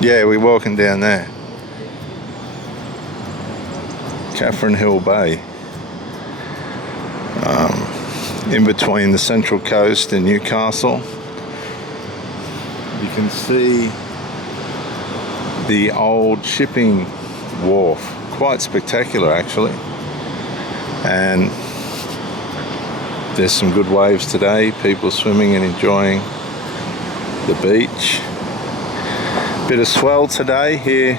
Yeah, we're walking down there. Catherine Hill Bay. In between the Central Coast and Newcastle. You can see the old shipping wharf. Quite spectacular actually. And there's some good waves today. People swimming and enjoying the beach. Bit of swell today here.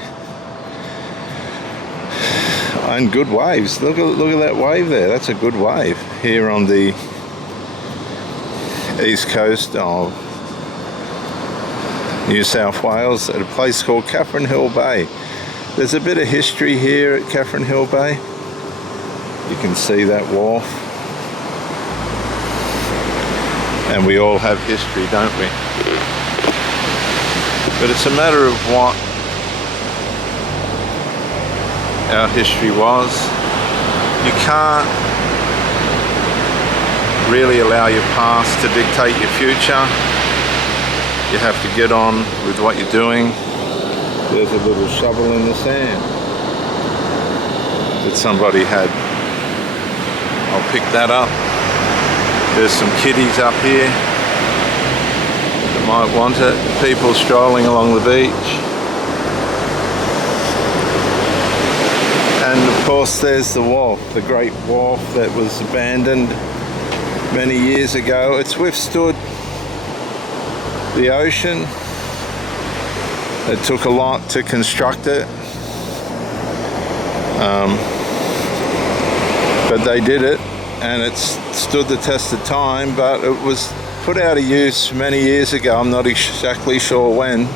And good waves. Look at that wave there. That's a good wave here on the east coast of New South Wales at a place called Catherine Hill Bay. There's a bit of history here at Catherine Hill Bay. You can see that wharf. And we all have history, don't we? But it's a matter of what our history was. You can't really allow your past to dictate your future. You have to get on with what you're doing. There's a little shovel in the sand that somebody had. I'll pick that up. There's some kiddies up here that might want it. People strolling along the beach. And of course there's the wharf, the great wharf that was abandoned many years ago. It's withstood the ocean. It took a lot to construct it. But they did it, and it's stood the test of time, but it was put out of use many years ago. I'm not exactly sure when.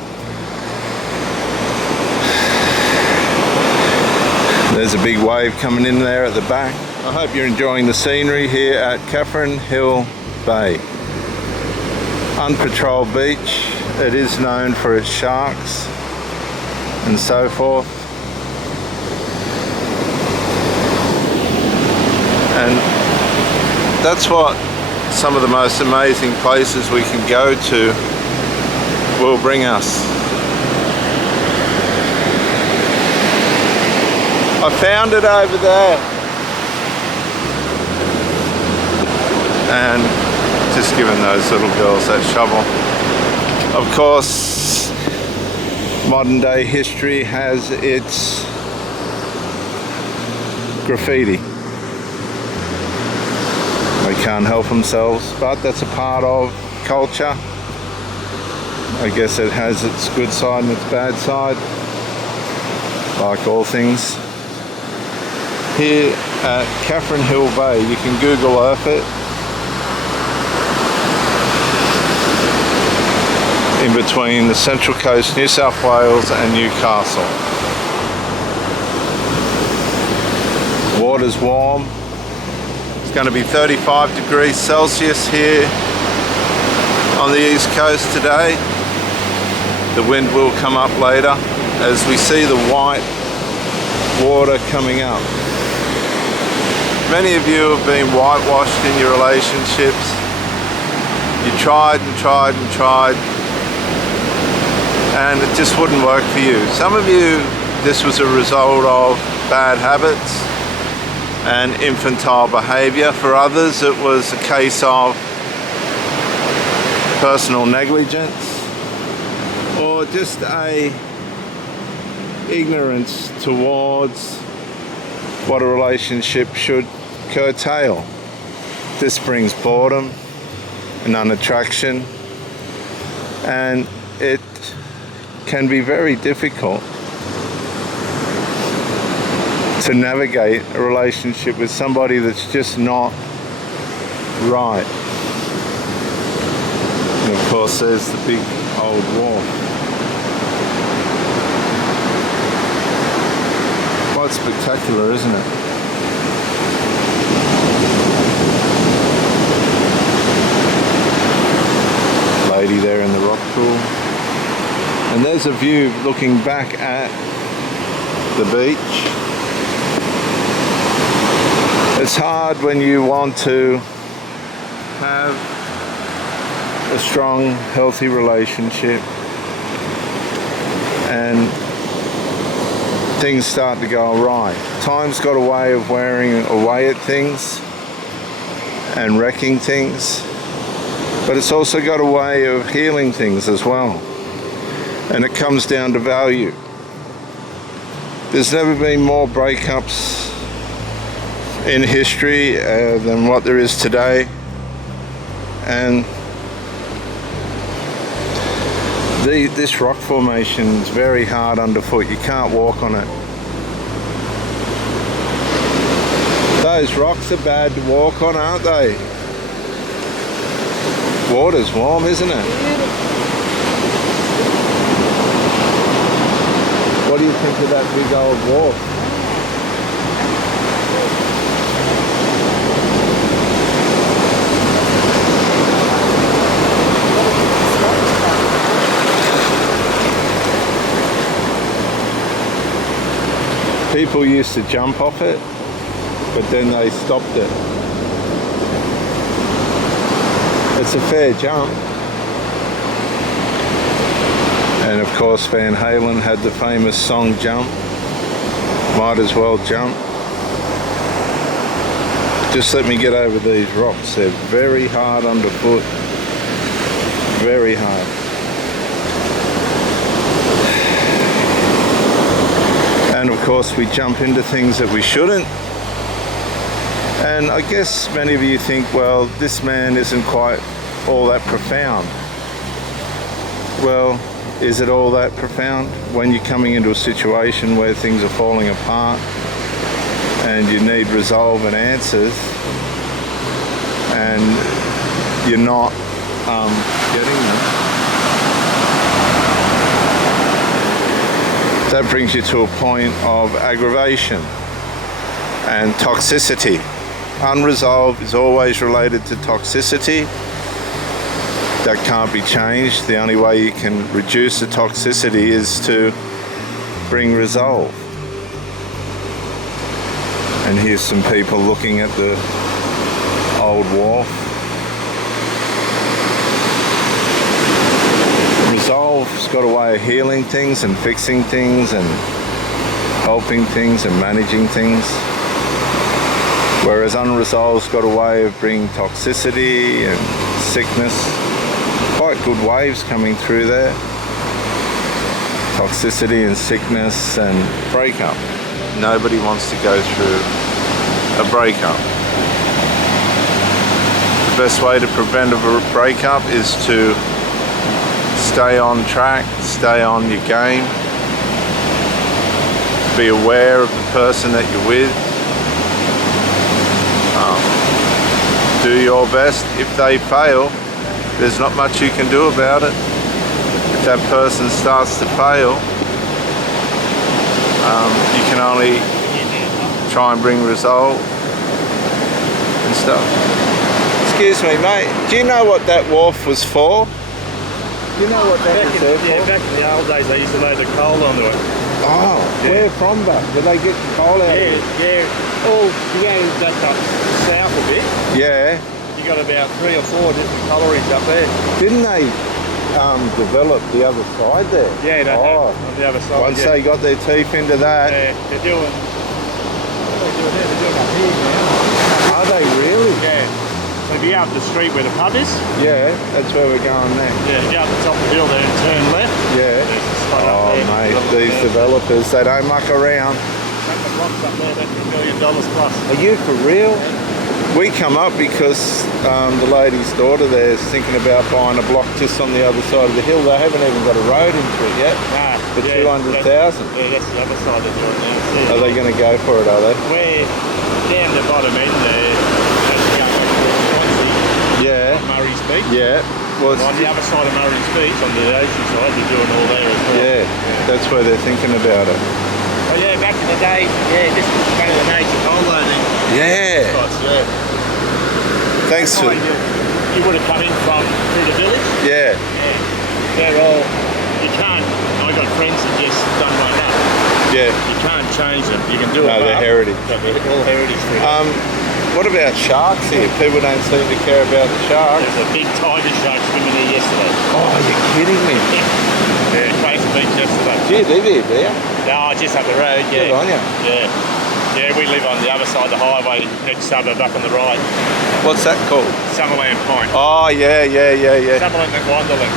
There's a big wave coming in there at the back. I hope you're enjoying the scenery here at Catherine Hill Bay. Unpatrolled beach. It is known for its sharks and so forth. And that's what some of the most amazing places we can go to will bring us. I found it over there. And just giving those little girls that shovel. Of course, modern day history has its graffiti. They can't help themselves, but that's a part of culture. I guess it has its good side and its bad side, like all things. Here at Catherine Hill Bay, you can Google Earth it. In between the Central Coast, New South Wales and Newcastle. Water's warm. It's going to be 35 degrees Celsius here on the east coast today. The wind will come up later as we see the white water coming up. Many of you have been whitewashed in your relationships. You tried and tried and tried, and it just wouldn't work for you. Some of you, this was a result of bad habits and infantile behavior. For others, it was a case of personal negligence or just a ignorance towards what a relationship should curtail. This brings boredom and unattraction, and it can be very difficult to navigate a relationship with somebody that's just not right. And of course there's the big old wharf. Quite spectacular, isn't it? Lady there in the rock pool. And there's a view looking back at the beach. It's hard when you want to have a strong, healthy relationship and things start to go awry. Time's got a way of wearing away at things and wrecking things, but it's also got a way of healing things as well. And it comes down to value. There's never been more breakups in history than what there is today. And this rock formation is very hard underfoot. You can't walk on it. Those rocks are bad to walk on, aren't they? Water's warm, isn't it? What do you think of that big old wharf? People used to jump off it, but then they stopped it. It's a fair jump. And of course Van Halen had the famous song Jump. Might as well jump. Just let me get over these rocks. They're very hard underfoot. Very hard. And of course we jump into things that we shouldn't. And I guess many of you think, well, this man isn't quite all that profound. Well, is it all that profound? When you're coming into a situation where things are falling apart and you need resolve and answers, and you're not getting them, that brings you to a point of aggravation and toxicity. Unresolved is always related to toxicity. That can't be changed. The only way you can reduce the toxicity is to bring resolve. And here's some people looking at the old wharf. Resolve's got a way of healing things and fixing things and helping things and managing things. Whereas unresolved's got a way of bringing toxicity and sickness. Quite good waves coming through there. Toxicity and sickness and breakup. Nobody wants to go through a breakup. The best way to prevent a breakup is to stay on track, stay on your game, be aware of the person that you're with. Do your best. If they fail, there's not much you can do about it. If that person starts to fail, you can only try and bring resolve and stuff. Excuse me, mate. Do you know what that wharf was for? Do you know what that was there for? Yeah, back in the old days they used to load the coal onto it. Oh, yeah. Where from, but did they get the coal out of it? Yeah. Oh, you go back up south a bit. Yeah. You got about 3 or 4 different collieries up there. Didn't they develop the other side there? Yeah, they have on the other side. Once they got their teeth into that. Yeah, they're doing. What are they doing there? They're doing up here now. Are they really? Yeah. So if you go up the street where the pub is. Yeah, that's where we're going next. Yeah, you go up the top of the hill there and turn left. Yeah. There's the spot up there. Mate, these developers, they don't muck around. The blocks up there, that's $1 million plus. Are you for real? Yeah. We come up because the lady's daughter there is thinking about buying a block just on the other side of the hill. They haven't even got a road into it yet. Nah, for 200,000. Yeah, that's the other side of the joint now. Are they going to go for it, are they? We're down the bottom end there, that's going back to Swansea. Yeah. On Murray's Beach. Yeah. Well, on the other side of Murray's Beach, on the ocean side, they're doing all there as well. Yeah, that's where they're thinking about it. Oh yeah, back in the day, yeah, this was one of the major coal loading spots, yeah. Thanks to... You would have come in from through the village? Yeah. Yeah. They're all, you can't, I got friends that just done one up. Yeah. You can't change them, you can do it. No, they're heritage. They're all heritage through. What about sharks here? People don't seem to care about the sharks. There's a big tiger shark swimming here yesterday. Oh, you're kidding me. Yeah, Clayton Beach yesterday. Do you live here, do you? No, just up the road, yeah. Good on you. Yeah. Yeah, we live on the other side of the highway, next suburb up on the right. What's that called? Summerland Point. Oh, yeah. Summerland and Wonderland.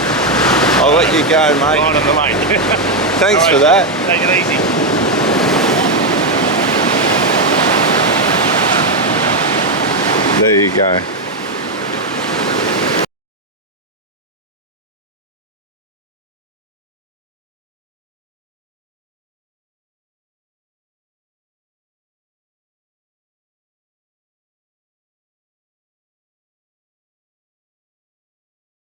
I'll let you go, mate. Right on the lake. Thanks All for right, that. Take it easy. There you go.